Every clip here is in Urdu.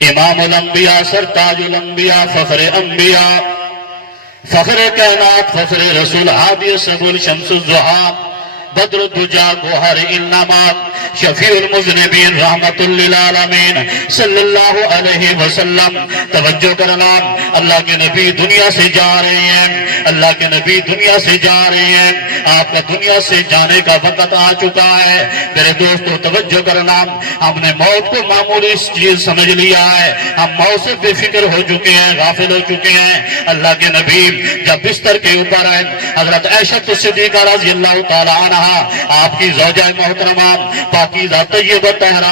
امام الانبیاء سرتاج الانبیاء فخر انبیاء فخر کائنات فخر رسول ہادی سبل شمس الضحیٰ بدر الدجا گوہر النمات شفیع المذنبین رحمت للعالمین صلی اللہ علیہ وسلم. توجہ کرنا، اللہ کے نبی دنیا سے جا رہے ہیں، اللہ کے نبی دنیا سے جا رہے ہیں، آپ کا دنیا سے جانے کا وقت آ چکا ہے. میرے دوستو توجہ کرنا، ہم نے موت کو معمولی چیز سمجھ لیا ہے، ہم موت سے بے فکر ہو چکے ہیں، غافل ہو چکے ہیں. اللہ کے نبی جب بستر کے اوپر ہیں، حضرت عائشہ صدیقہ رضی اللہ تعالی عنہ آپ کی زوجہ محترمہ پاکیزہ طیبہ طاہرہ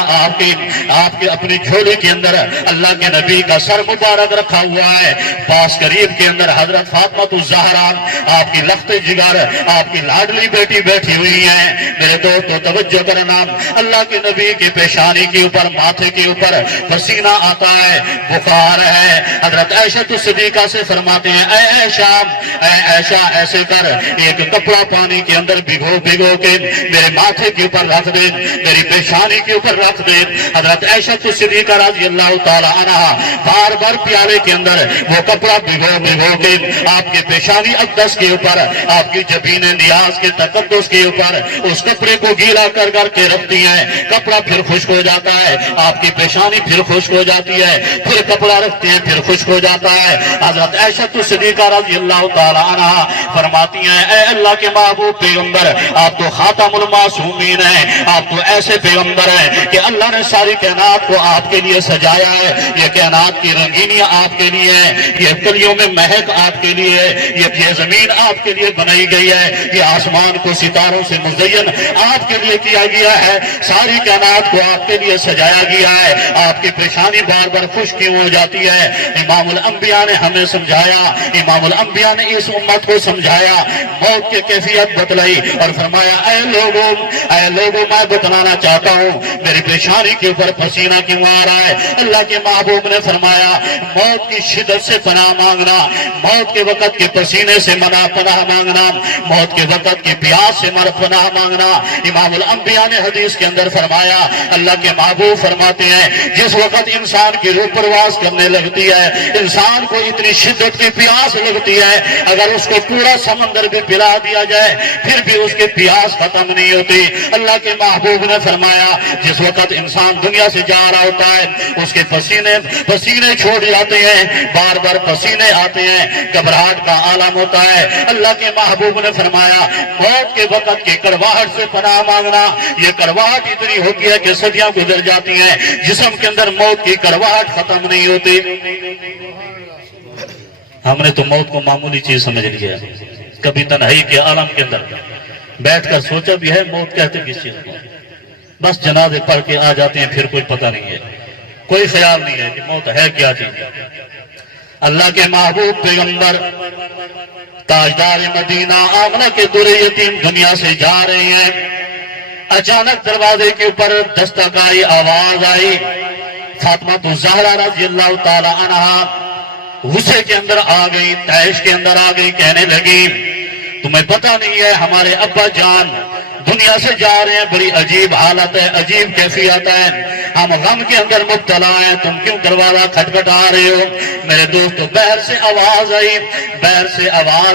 آپ کے اپنی جھولی کے اندر اللہ کے نبی کا سر مبارک رکھا ہوا ہے. پاس قریب کے اندر حضرت فاطمہ الزہرا آپ کی لخت جگر آپ کی لاڈلی بیٹی بیٹھی ہوئی ہیں. میرے دوستو توجہ کرنا، اللہ کے نبی کی پیشانی کے اوپر ماتھے کے اوپر پسینہ آتا ہے، بخار ہے. حضرت عائشہ صدیقہ سے فرماتے ہیں اے عائشہ ایسے کر ایک کپڑا پانی کے اندر بھگو کے میرے ماتھے کے اوپر رکھ دے، میری پیشانی کے اوپر رکھ دے. حضرت عائشہ صدیقہ رضی اللہ تعالی عنہ بار بار پیالے کے اندر وہ کپڑا بھگو کے آپ کے پیشانی اقدس کے اوپر آپ کی جبین نیاز کے تقدس کے اوپر اس کپڑے کو گیلا کر کے رکھتی ہیں. کپڑا پھر خشک ہو جاتا ہے، آپ کی پیشانی پھر خشک ہو جاتی ہے، پھر کپڑا رکھتے ہیں پھر خشک ہو جاتا ہے. حضرت عائشہ صدیقہ رضی اللہ تعالی عنہ فرماتی ہیں اے اللہ کے محبوب پیغمبر، آپ تو خاتم المعصومین ہیں، آپ تو ایسے پیغمبر ہیں کہ اللہ نے ساری کائنات کو آپ کے لیے سجایا ہے. یہ کائنات کی رنگینیاں آپ کے لیے ہیں، یہ کلیوں میں مہک آپ کے لیے ہے، یہ زمین آپ کے لیے بنائی گئی ہے، یہ آسمان کو ستاروں سے مزین آپ کے لیے کیا گیا ہے، ساری کائنات کو آپ کے لیے سجایا گیا ہے. آپ کی پیشانی بار بار خشک کیوں ہو جاتی ہے؟ امام الانبیاء نے ہمیں سمجھایا، امام الانبیاء نے اس امت کو سمجھایا، موت کی کیفیت بتلائی اور فرمایا اے لوگوں میں بتلانا چاہتا ہوں میری پیشانی کے اوپر پسینہ کیوں آ رہا ہے. اللہ کے محبوب نے فرمایا موت کی شدت سے پناہ مانگنا، موت کے وقت کے پسینے سے پناہ مانگنا، موت کے وقت کی پیاس سے پناہ مانگنا. امام الانبیاء نے حدیث کے اندر فرمایا، اللہ کے محبوب فرماتے ہیں جس وقت انسان کی روح پرواز کرنے لگتی ہے، انسان کو اتنی شدت کی پیاس لگتی ہے، اگر اس کو پورا سمندر بھی پلا دیا جائے پھر بھی اس کی پیاس ختم نہیں ہوتی. اللہ کے محبوب نے فرمایا جس وقت انسان دنیا سے جا رہا ہوتا ہے اس کے پسینے چھوڑ جاتے ہیں، بار بار پسینے آتے ہیں، گھبراہٹ کا عالم ہوتا ہے. اللہ کے محبوب نے فرمایا موت کے وقت کی کڑواہٹ سے پناہ مانگنا. یہ کڑواہٹ اتنی ہوتی ہے کہ صدیاں گزر جاتی ہیں، جسم کے اندر موت کی کڑواہٹ ختم نہیں ہوتی. ہم نے تو موت کو معمولی چیز سمجھ لیا، کبھی تنہائی کے عالم کے اندر بیٹھ کر سوچا بھی ہے موت کہتے کس چیز کو؟ بس جنازے پڑھ کے آ جاتے ہیں، پھر کوئی پتہ نہیں ہے، کوئی خیال نہیں ہے کہ موت ہے کیا چیز. اللہ کے محبوب پیغمبر تاجدار مدینہ آمنہ کے در یتیم دنیا سے جا رہے ہیں. اچانک دروازے کے اوپر دستک آئی، آواز آئی. فاطمہ الزہرا رضی اللہ تعالی عنہا غصے کے اندر آ گئی، تیش کے اندر آ گئی، کہنے لگی تمہیں پتہ نہیں ہے ہمارے ابا جان دنیا سے جا رہے ہیں، بڑی عجیب حالت ہے، عجیب کیفیت ہے، ہم غم کے اندر مبتلا ہیں، تم کیوں دروازہ کھٹکھٹا رہے ہو؟ میرے دوستو باہر سے آواز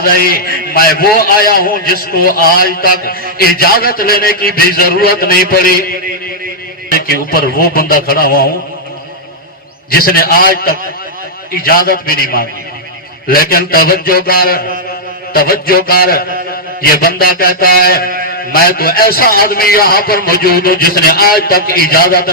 آئی، میں وہ آیا ہوں جس کو آج تک اجازت لینے کی بھی ضرورت نہیں پڑی. کے اوپر وہ بندہ کھڑا ہوا ہوں جس نے آج تک اجازت بھی نہیں مانگی. لیکن توجہ کر یہ بندہ کہتا ہے میں تو ایسا آدمی یہاں پر موجود ہوں جس نے آج تک اجازت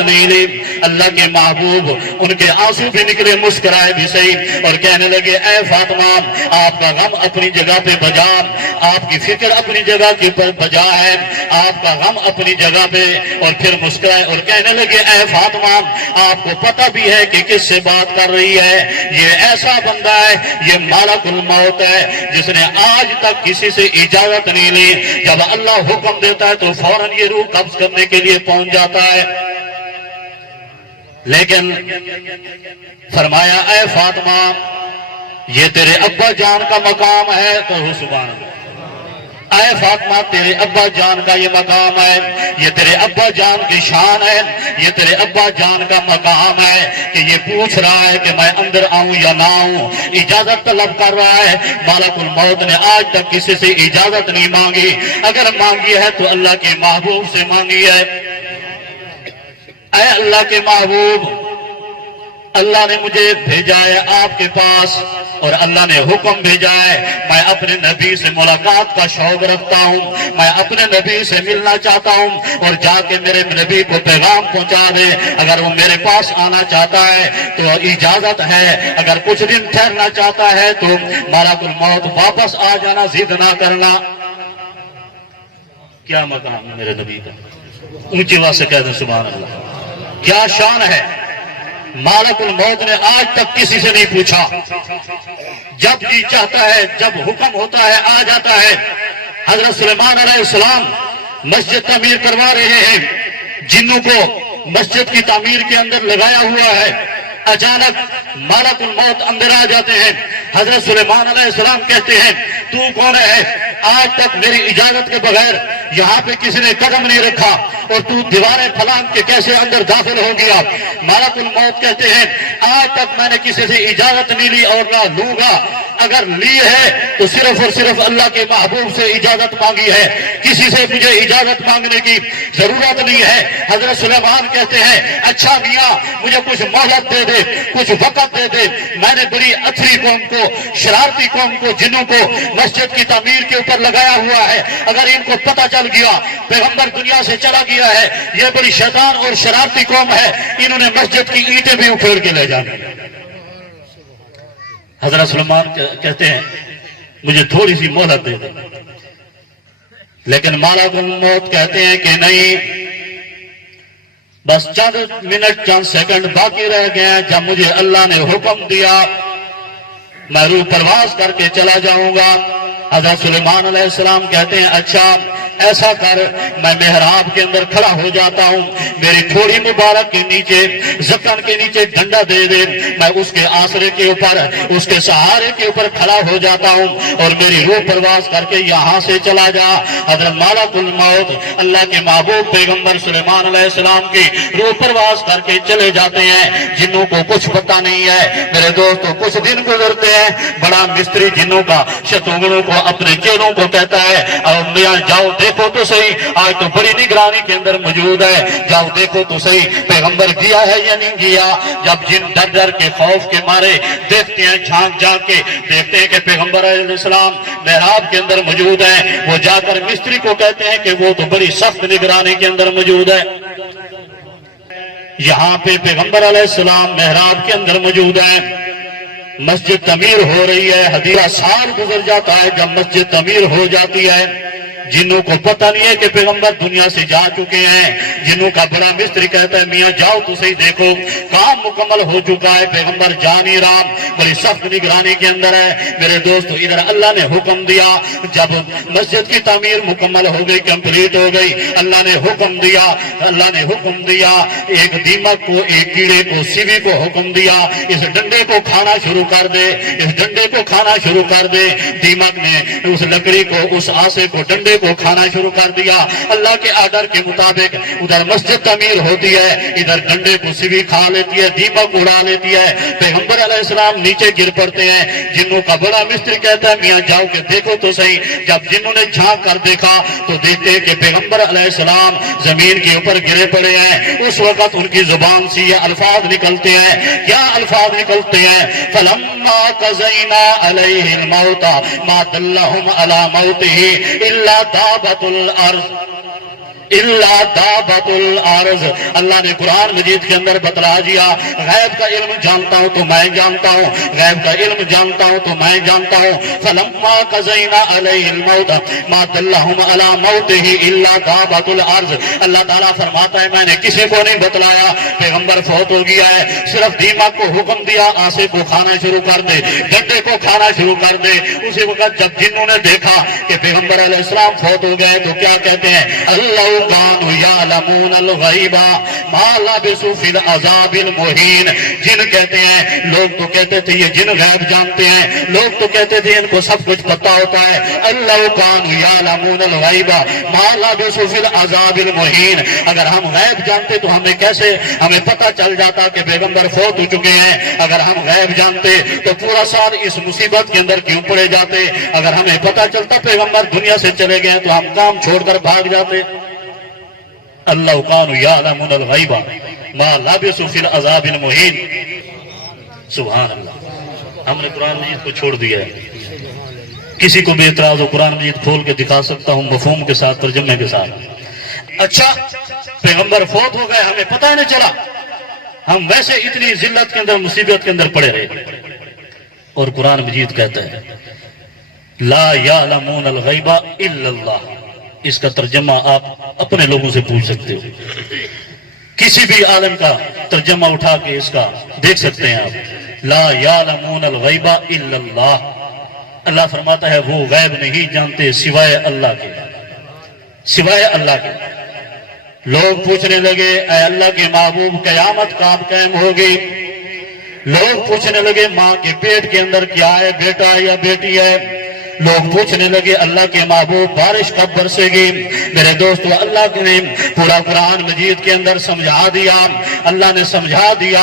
نہیں لی. اللہ کے محبوب ان کے آنسو بھی نکلے، مسکرائے بھی صحیح اور کہنے لگے اے فاطمہ آپ کا غم اپنی جگہ پہ بجا، آپ کی فکر اپنی جگہ کے پر بجا ہے، آپ کا غم اپنی جگہ پہ. اور پھر مسکرائے اور کہنے لگے اے فاطمہ آپ کو پتہ بھی ہے کہ کس سے بات کر رہی ہے، یہ ایسا بندہ ہے، یہ ملک الموت ہے جس نے آج تک کسی سے اجازت نہیں لی. جب اللہ حکم دیتا ہے تو فوراً یہ روح قبض کرنے کے لیے پہنچ جاتا ہے. لیکن فرمایا اے فاطمہ یہ تیرے ابا جان کا مقام ہے، کہو سبحان اللہ. اے فاطمہ تیرے ابا جان کا یہ مقام ہے، یہ تیرے ابا جان کی شان ہے، یہ تیرے ابا جان کا مقام ہے کہ یہ پوچھ رہا ہے کہ میں اندر آؤں یا نہ آؤں، اجازت طلب کر رہا ہے۔ ملک الموت نے آج تک کسی سے اجازت نہیں مانگی، اگر مانگی ہے تو اللہ کے محبوب سے مانگی ہے۔ اے اللہ کے محبوب، اللہ نے مجھے بھیجا ہے آپ کے پاس، اور اللہ نے حکم بھیجا ہے میں اپنے نبی سے ملاقات کا شوق رکھتا ہوں، میں اپنے نبی سے ملنا چاہتا ہوں، اور جا کے میرے نبی کو پیغام پہنچا دے۔ اگر وہ میرے پاس آنا چاہتا ہے تو اجازت ہے، اگر کچھ دن ٹھہرنا چاہتا ہے تو ملک الموت واپس آ جانا، ضد نہ کرنا۔ کیا مقام ہے میرے نبی کا، اونچی آواز سے کہہ دیں سبحان اللہ، کیا شان ہے۔ مالک الموت نے آج تک کسی سے نہیں پوچھا، جب جی چاہتا ہے، جب حکم ہوتا ہے آ جاتا ہے۔ حضرت سلیمان علیہ السلام مسجد تعمیر کروا رہے ہیں، جنوں کو مسجد کی تعمیر کے اندر لگایا ہوا ہے، اچانک مالک الموت اندر آ جاتے ہیں۔ حضرت سلیمان علیہ السلام کہتے ہیں تو کون ہے؟ آج تک میری اجازت کے بغیر یہاں پہ کسی نے قدم نہیں رکھا، اور تو دیواریں پھلانگ کے کیسے اندر داخل ہو گیا؟ ملک الموت کہتے ہیں آج تک میں نے کسی سے اجازت نہیں لی اور نہ لوں گا، اگر لی ہے تو صرف اور صرف اللہ کے محبوب سے اجازت مانگی ہے، کسی سے مجھے اجازت مانگنے کی ضرورت نہیں ہے۔ حضرت سلیمان کہتے ہیں اچھا میاں مجھے کچھ مہلت دے دے، کچھ وقت دے دے، میں نے بڑی اتھری قوم کو، شرارتی قوم کو، جنوں کو مسجد کی تعمیر کے اوپر لگایا ہوا ہے، اگر ان کو پتہ چل گیا پیغمبر دنیا سے چلا گیا ہے، یہ بڑی شیطان اور شرارتی قوم ہے، انہوں نے مسجد کی اینٹیں بھی اکھیڑ کے لے جانے۔ حضرت سلیمان کہتے ہیں مجھے تھوڑی سی مہلت دے دے، لیکن ملک الموت کہتے ہیں کہ نہیں، بس چند منٹ چند سیکنڈ باقی رہ گئے ہیں، جب مجھے اللہ نے حکم دیا میں روح پرواز کر کے چلا جاؤں گا۔ حضرت سلیمان علیہ السلام کہتے ہیں اچھا ایسا کر، میں محراب کے اندر کھڑا ہو جاتا ہوں، میری تھوڑی مبارک کے نیچے، زکن کے نیچے ڈنڈا دے دے، میں اس کے آسرے کے اوپر، اس کے سہارے کے اوپر کھڑا ہو جاتا ہوں، اور میری روح پرواز کر کے یہاں سے چلا جا۔ حضرت ملک الموت اللہ کے محبوب پیغمبر سلیمان علیہ السلام کی روح پرواز کر کے چلے جاتے ہیں۔ جنوں کو کچھ پتہ نہیں ہے میرے دوستوں، کچھ دن گزرتے ہیں، بڑا مستری جنوں کا شتوگنوں کو، اپنے چیلوں کو کہتا ہے اور میاں جاؤ دیکھو تو صحیح، آج تو بڑی نگرانی کے اندر موجود ہے، جاؤ دیکھو تو صحیح پیغمبر گیا ہے یا نہیں گیا۔ جب جن ڈر ڈر کے خوف کے مارے دیکھتے ہیں، جھانک جھانک کے دیکھتے ہیں کہ پیغمبر علیہ السلام محراب کے اندر موجود ہیں، وہ جا کر مستری کو کہتے ہیں کہ وہ تو بڑی سخت نگرانی کے اندر موجود ہے۔ یہاں پہ پیغمبر علیہ السلام محراب کے اندر موجود ہیں، مسجد تعمیر ہو رہی ہے، حدیث سال گزر جاتا ہے جب مسجد تعمیر ہو جاتی ہے، جنوں کو پتہ نہیں ہے کہ پیغمبر دنیا سے جا چکے ہیں۔ جنوں کا بڑا مستری کہتا ہے میاں جاؤ تو صحیح دیکھو، کام مکمل ہو چکا ہے، پیغمبر جا نہیں رہا، بڑی سخت نگرانی کے اندر ہے۔ میرے دوستو ادھر اللہ نے حکم دیا، جب مسجد کی تعمیر مکمل ہو گئی، کمپلیٹ ہو گئی، اللہ نے حکم دیا، اللہ نے حکم دیا ایک دیمک کو، ایک کیڑے کو، سیوی کو حکم دیا اس ڈنڈے کو کھانا شروع کر دے، اس ڈنڈے کو کھانا شروع کر دے۔ دیمک نے اس لکڑی کو، اس آسے کو، ڈنڈے کو کھانا شروع کر دیا۔ اللہ کے آرڈر کے مطابق ادھر مسجد تعمیر ہوتی ہے، ادھر ڈنڈے کو سیوی کھا لیتی ہے، دیمک اڑا لیتی ہے، پیغمبر علیہ السلام نیچے گر پڑتے ہیں۔ جنوں کا بڑا مستری کہتا ہے میاں جاؤ کہ دیکھو تو صحیح۔ جب جنوں نے جھانک کر دیکھا تو دیکھتے کہ پیغمبر علیہ السلام زمین کے اوپر گرے پڑے ہیں۔ اس وقت ان کی زبان سے یہ الفاظ نکلتے ہیں، کیا الفاظ نکلتے ہیں؟ فَلَمَّا قَضَيْنَا عَلَيْهِ الْمَوْتَ مَا دَلَّهُمْ عَلَى مَوْتِهِ إِلَّا دَابَةُ الْأَرْضِ اللہ دابت الارض۔ اللہ نے قرآن مجید کے اندر بتلا دیا، غیب کا علم جانتا ہوں تو میں جانتا ہوں، غیب کا علم جانتا ہوں تو میں جانتا ہوں۔ فلما قضینا علیہ الموت ما دلہم علی موتہ الا دابت الارض۔ اللہ تعالیٰ فرماتا ہے میں نے کسی کو نہیں بتلایا پیغمبر فوت ہو گیا ہے، صرف دیمک کو حکم دیا آسے کو کھانا شروع کر دے، ڈنڈے کو کھانا شروع کر دے۔ اسی وقت جب جنوں نے دیکھا کہ پیغمبر علیہ السلام فوت ہو گئے تو کیا کہتے ہیں؟ اللہ كانوا يعلمون الغيب ما لبثوا في العذاب المهين. جن کہتے ہیں، لوگ تو کہتے تھے یہ جن غیب جانتے ہیں، لوگ تو کہتے تھے ان کو سب کچھ پتا ہوتا ہے. اللہ كانوا يعلمون الغيب ما لبثوا في العذاب المهين. اگر ہم غیب جانتے تو ہمیں پتہ چل جاتا کہ پیغمبر فوت ہو چکے ہیں. اگر ہم غیب جانتے تو پورا سال اس مصیبت کے اندر کیوں پڑے جاتے؟ اگر ہمیں پتہ چلتا پیغمبر دنیا سے چلے گئے تو ہم کام چھوڑ کر بھاگ جاتے. اللہ كانوا يعلمون الغیب ما لبثوا في العذاب المهين. سبحان اللہ. ہم نے قرآن مجید کو چھوڑ دیا ہے. کسی کو بھی اعتراض ہو قرآن مجید کھول کے دکھا سکتا ہوں مفہوم کے ساتھ، ترجمے کے ساتھ. اچھا پیغمبر فوت ہو گئے، ہمیں پتہ نہیں چلا، ہم ویسے اتنی ذلت کے اندر مصیبت کے اندر پڑے رہے. اور قرآن مجید کہتا ہے لا یعلمون الغیب الا اللہ. اس کا ترجمہ آپ اپنے لوگوں سے پوچھ سکتے ہو، کسی بھی عالم کا ترجمہ اٹھا کے اس کا دیکھ سکتے ہیں آپ. لا یعلمون الغیب الا اللہ. اللہ فرماتا ہے وہ غیب نہیں جانتے سوائے اللہ کے، سوائے اللہ کے. لوگ پوچھنے لگے اے اللہ کے محبوب قیامت کب قائم ہوگی؟ لوگ پوچھنے لگے ماں کے پیٹ کے اندر کیا ہے، بیٹا ہے یا بیٹی ہے؟ لوگ پوچھنے لگے اللہ کے محبوب بارش کب برسے گی؟ میرے دوستو اللہ نے پورا قرآن مجید کے اندر سمجھا دیا. اللہ نے سمجھا دیا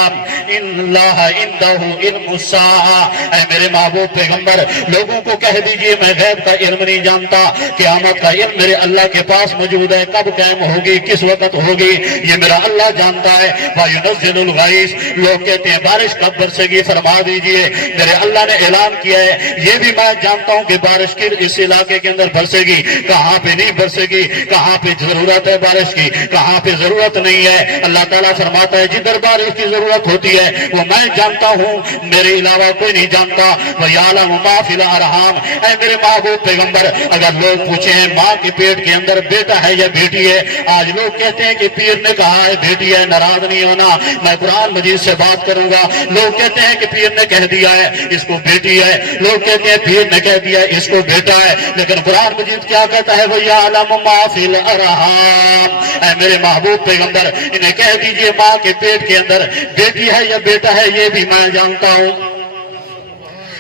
ان اللہ عنده علم الساعہ. اے میرے محبوب پیغمبر لوگوں کو کہہ دیجئے میں غیب کا علم نہیں جانتا، قیامت کا علم میرے اللہ کے پاس موجود ہے. کب قائم ہوگی، کس وقت ہوگی، یہ میرا اللہ جانتا ہے. وَيُنَزِّلُ الْغَيْثَ. لوگ کہتے ہیں بارش کب برسے گی، فرما دیجئے میرے اللہ نے اعلان کیا ہے یہ بھی میں جانتا ہوں کہ بارش کی اس علاقے کے اندر برسے گی. کہاں پہ نہیں برسے گی، کہاں پہ ضرورت ہے بارش کی، کہاں پہ ضرورت نہیں ہے. اللہ تعالیٰ فرماتا ہے جدھر بارش کی ضرورت ہوتی ہے وہ میں جانتا ہوں، میرے علاوہ کوئی نہیں جانتا. وَيَعْلَمُ مَا فِي الْأَرْحَامِ. اے میرے محبوب پیغمبر اگر لوگ پوچھیں ہیں ماں کے پیٹ کے اندر بیٹا ہے یا بیٹی ہے، آج لوگ کہتے ہیں کہ پیر نے کہا ہے بیٹی ہے، ناراض نہیں ہونا، میں قرآن مجید سے بات کروں گا. لوگ کہتے ہیں کہ پیر نے کہہ دیا ہے اس کو بیٹی ہے، لوگ کہتے ہیں پیر نے کہہ دیا ہے اس کو بیٹا ہے. لیکن قرآن مجید کیا کہتا ہے وَيَعْلَمُ مَا فِي الْأَرْحَامِ. اے میرے محبوب پیغمبر انہیں کہہ دیجئے ماں کے پیٹ کے اندر بیٹی ہے یا بیٹا ہے یہ بھی میں جانتا ہوں.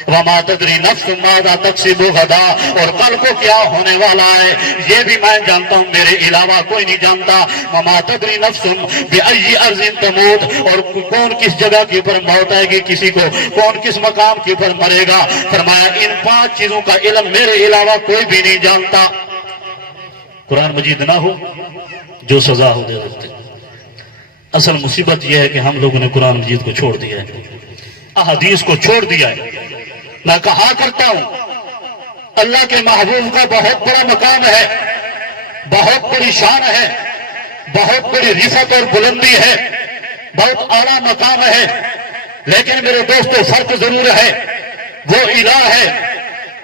وَمَا تَدْرِي نَفْسٌ مَاذَا تَكْسِبُ غَدًا. اور کل کو کیا ہونے والا ہے یہ بھی میں جانتا ہوں، میرے علاوہ کوئی نہیں جانتا. وَمَا تَدْرِي نَفْسٌ بِأَيِّ أَرْضٍ تَمُوتُ. اور کون کس جگہ کے اوپر موت آئے گی، کسی کو کون کس مقام کے اوپر مرے گا. فرمایا ان 5 چیزوں کا علم میرے علاوہ کوئی بھی نہیں جانتا. قرآن مجید نہ ہو جو سزا ہو دے دیتے. اصل مصیبت یہ ہے کہ ہم لوگوں نے قرآن مجید کو چھوڑ دیا ہے، احادیث کو چھوڑ دیا ہے. میں کہا کرتا ہوں اللہ کے محبوب کا بہت بڑا مقام ہے، بہت بڑی شان ہے، بہت بڑی رفعت اور بلندی ہے، بہت اعلیٰ مقام ہے. لیکن میرے دوستو فرق ضرور ہے. وہ الہ ہے،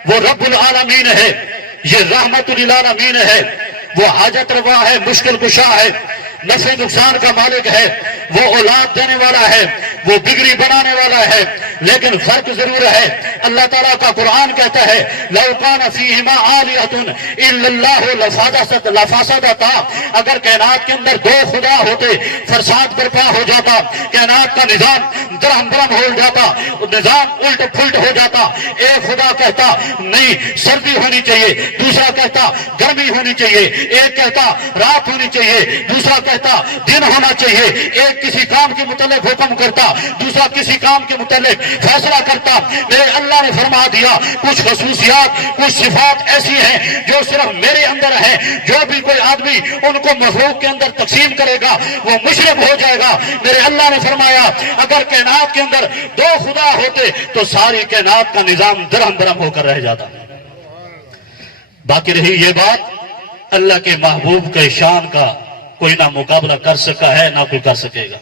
وہ رب العالمین ہے، یہ رحمت للعالمین ہے، وہ حاجت روا ہے، مشکل کشا ہے، نفع نقصان کا مالک ہے، وہ اولاد دینے والا ہے، وہ بگڑی بنانے والا ہے. لیکن فرق ضرور ہے. اللہ تعالیٰ کا قرآن کہتا ہے لَوْ كَانَ فِيهِمَا آلِهَةٌ إِلَّا اللَّهُ لَفَسَدَتَا. اگر کائنات کے اندر 2 خدا ہوتے فساد برپا ہو جاتا، کائنات کا نظام درہم برہم ہو جاتا، نظام الٹ پھلٹ ہو جاتا. ایک خدا کہتا نہیں سردی ہونی چاہیے، دوسرا کہتا گرمی ہونی چاہیے، ایک کہتا رات ہونی چاہیے، دوسرا کہتا دن ہونا چاہیے. ایک کسی کام کے متعلق حکم کرتا، دوسرا کسی کام کے متعلق فیصلہ کرتا. میرے اللہ نے فرما دیا کچھ خصوصیات، کچھ صفات ایسی ہیں جو صرف میرے اندر ہے. جو بھی کوئی آدمی ان کو مخلوق کے اندر تقسیم کرے گا وہ مشرک ہو جائے گا. میرے اللہ نے فرمایا اگر کائنات کے اندر 2 خدا ہوتے تو ساری کائنات کا نظام درہم برہم ہو کر رہ جاتا. باقی رہی یہ بات اللہ کے محبوب کے شان کا کوئی نہ مقابلہ کر سکا ہے نہ کوئی کر سکے گا.